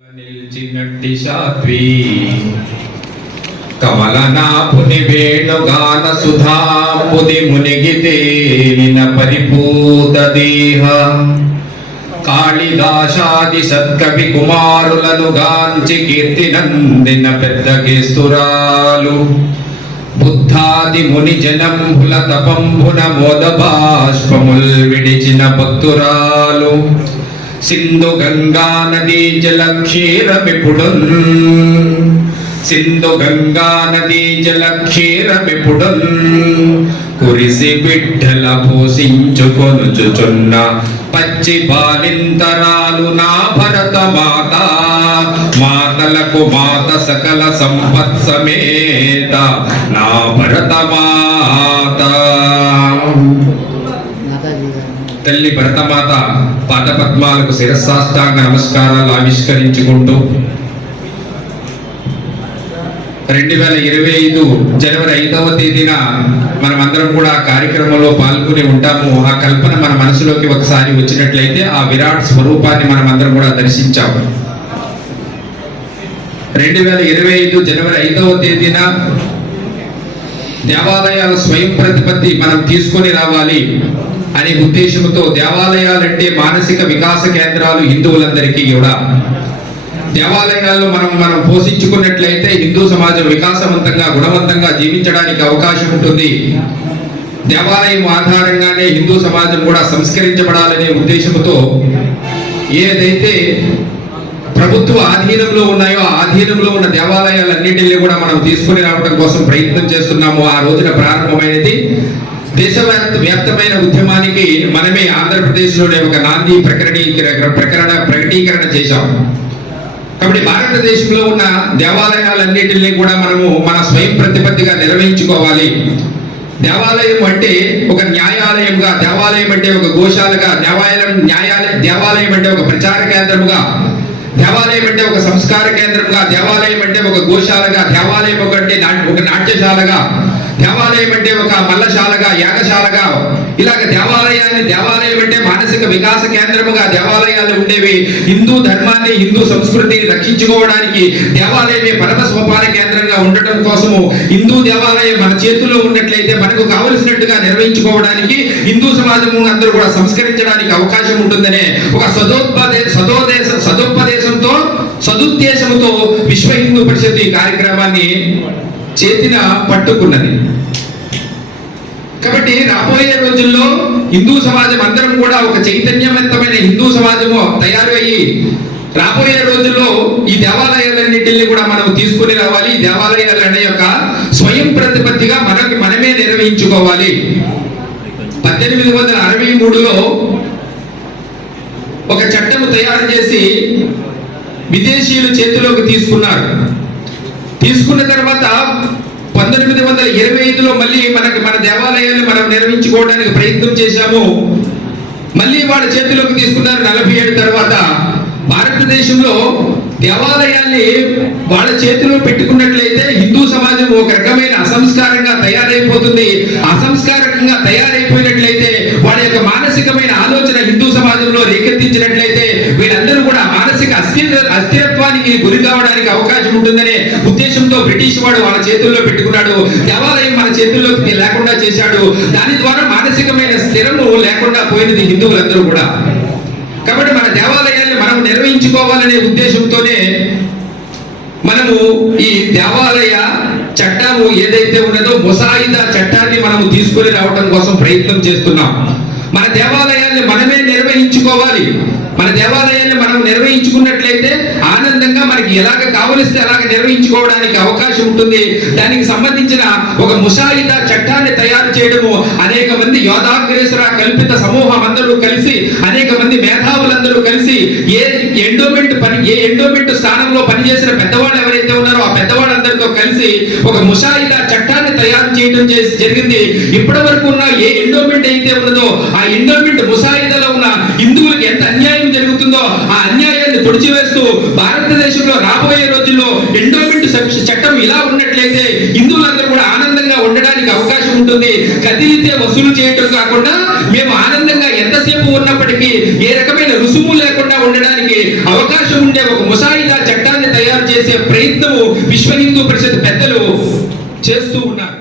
నిలిచినట్టి సాత్వి కమలనాభుని వేణుగాన సుధాంబుది మునిగితే విన పరిపూత దేహ కాళిదాసాది సత్కవి కుమారులను గాంచి కీర్తి నందిన పెద్ద కేస్తురాలు బుద్ధాది ముని జనంబుల తపంబున మోద బాష్పముల్ విడిచిన భక్తురాలు సింధు గంగా నదీ జల క్షీర విపుడున్ సింధు గంగా నదీ జల క్షీర విపుడున్ కురిసి బిడ్డల పోషించుకొనుచుచున్న పచ్చి బాలింతరాలు నా భరత మాత మాతలకు మాత సకల సంపత్ సమేత నా భరత మాత. తల్లి భరతమాత పాదపద్మాలకు శిరస్సాష్టాంగ నమస్కారాలు ఆవిష్కరించుకుంటూ 2025 జనవరి 5వ తేదీన మనమందరం కూడా ఆ కార్యక్రమంలో పాల్గొని ఉంటాము. ఆ కల్పన మన మనసులోకి ఒకసారి వచ్చినట్లయితే ఆ విరాట్ స్వరూపాన్ని మనం అందరం కూడా దర్శించాము. 2025 జనవరి 5వ తేదీన దేవాలయాల స్వయం ప్రతిపత్తి మనం తీసుకొని రావాలి అనే ఉద్దేశంతో దేవాలయాలంటే మానసిక వికాస కేంద్రాలు హిందువులందరికీ కూడా. దేవాలయాల్లో మనం పోషించుకున్నట్లయితే హిందూ సమాజం వికాసవంతంగా గుణవంతంగా జీవించడానికి అవకాశం ఉంటుంది. దేవాలయం ఆధారంగానే హిందూ సమాజం కూడా సంస్కరించబడాలనే ఉద్దేశంతో ఏదైతే ప్రభుత్వ ఆధీనంలో ఉన్నాయో ఆ ఆధీనంలో ఉన్న దేవాలయాలన్నింటినీ కూడా మనం తీసుకుని రావడం కోసం ప్రయత్నం చేస్తున్నాము. ఆ రోజున ప్రారంభమైనది దేశవ్యాప్తమైన ఉద్యమానికి మనమే ఆంధ్రప్రదేశ్లోనే ఒక నాంది ప్రకటీకరణ చేశాం. కాబట్టి భారతదేశంలో ఉన్న దేవాలయాలన్నింటినీ కూడా మనము మన స్వయం ప్రతిపత్తిగా నిర్వహించుకోవాలి. దేవాలయం అంటే ఒక న్యాయాలయంగా, దేవాలయం అంటే ఒక గోశాలగా, దేవాలయం అంటే ఒక ప్రచార కేంద్రముగా, దేవాలయం అంటే ఒక సంస్కార కేంద్రంగా, దేవాలయం అంటే ఒక గోశాలగా, దేవాలయం ఒక నాట్యశాలగా, దేవాలయం అంటే ఒక మల్లశాలగా, యాగశాలగా, ఇలాగ దేవాలయం అంటే మానసిక వికాస కేంద్రముగా దేవాలయాలు ఉండేవి. హిందూ ధర్మాన్ని, హిందూ సంస్కృతిని రక్షించుకోవడానికి దేవాలయమే పరమ సోపాన కేంద్రంగా ఉండటం కోసము హిందూ దేవాలయం మన చేతుల్లో ఉన్నట్లయితే మనకు కావలసినట్టుగా నిర్వహించుకోవడానికి హిందూ సమాజము అందరూ కూడా సంస్కరించడానికి అవకాశం ఉంటుందనే ఒక సదుద్దేశంతో విశ్వ హిందూ పరిషత్ ఈ కార్యక్రమాన్ని చేతిన పట్టుకున్నది. కాబట్టి రాబోయే రోజుల్లో హిందూ సమాజం అందరం కూడా ఒక చైతన్యవంతమైన హిందూ సమాజము తయారు అయ్యి రాబోయే రోజుల్లో ఈ దేవాలయాలన్నింటినీ కూడా మనం తీసుకుని రావాలి. ఈ దేవాలయాలనే యొక్క స్వయం ప్రతిపత్తిగా మనమే నిర్వహించుకోవాలి. 1863లో ఒక చట్టము తయారు చేసి విదేశీయులు చేతిలోకి తీసుకున్నారు. తీసుకున్న తర్వాత 1925లో మళ్ళీ మన దేవాలయాన్ని మనం నిర్వహించుకోవడానికి ప్రయత్నం చేశాము. మళ్ళీ వాళ్ళ చేతిలోకి తీసుకున్నారు 47 తర్వాత. భారతదేశంలో దేవాలయాన్ని వాళ్ళ చేతిలో పెట్టుకున్నట్లయితే హిందూ సమాజం ఒక రకమైన అసంస్కారంగా తయారైపోతుంది. అసంస్కారంగా తయారైపోయినట్లయితే వాళ్ళ యొక్క మానసికమైన ఆలోచన హిందూ సమాజంలో రేకెత్తించినట్లయితే వీళ్ళందరూ కూడా మానసిక అస్థిరత్వానికి గురి కావడానికి అవకాశం ఉంటుందనే ఉద్దేశంతో బ్రిటిష్ వాడు వాళ్ళ చేతుల్లో పెట్టుకున్నాడు. దేవాలయం మన చేతుల్లోకి లేకుండా చేశాడు. దాని ద్వారా మానసికమైన స్థిరము లేకుండా పోయినది హిందువులందరూ కూడా. కాబట్టి మన దేవాలయాన్ని మనం నిర్వహించుకోవాలనే ఉద్దేశంతోనే మనము ఈ దేవాలయ చట్టము ఏదైతే ఉన్నదో ముసాయిదా చట్టాన్ని మనము తీసుకొని రావడం కోసం ప్రయత్నం చేస్తున్నాం. మన దేవాలయాన్ని మనమే నిర్వహించుకోవాలి. మన దేవాలయాన్ని మనం నిర్వహించుకున్నట్లయితే ఆనందంగా మనకి ఎలాగ కావలిస్తే అలాగ నిర్వహించుకోవడానికి అవకాశం ఉంటుంది. దానికి సంబంధించిన ఒక ముసాయిదా చట్టాన్ని తయారు చేయడము, అనేక మంది యోధాగ్రేసర కల్పిత సమూహం అందరూ కలిసి, అనేక మంది మేధావులందరూ కలిసి ఏ ఎండోమెంట్ స్థానంలో పనిచేసిన పెద్దవాళ్ళు ఎవరైతే ఉన్నారో ఆ పెద్దవాళ్ళందరితో కలిసి ఒక ముసాయిదా చట్టాన్ని తయారు చేయడం జరిగింది. ఇప్పటి వరకు ఉన్న ఏ ఎండోమెంట్ అయితే ఉన్నదో ఆ ఎండోమెంట్ ముసాయిదాలో ఉన్న హిందువులకు ఎంత అన్యాయం జరుగుతుందో ఆ అన్యాయాన్ని తుడిచివేస్తూ భారతదేశంలో రాబోయే రోజుల్లో ఎండోమెంట్ చట్టం ఇలా ఉన్నట్లయితే హిందువులందరూ కూడా ఆనందంగా ఉండడానికి అవకాశం ఉంటుంది. కదిలితే వసూలు చేయటం కాకుండా మేము ఆనందంగా ఎంతసేపు ఉన్నప్పటికీ ఏ రకమైన రుసుము లేకుండా ఉండడానికి అవకాశం ఉండే ఒక ముసాయిదా చట్టాన్ని తయారు చేసే ప్రయత్నము విశ్వ హిందూ పరిషత్ పెద్దలు చేస్తూ ఉన్నారు.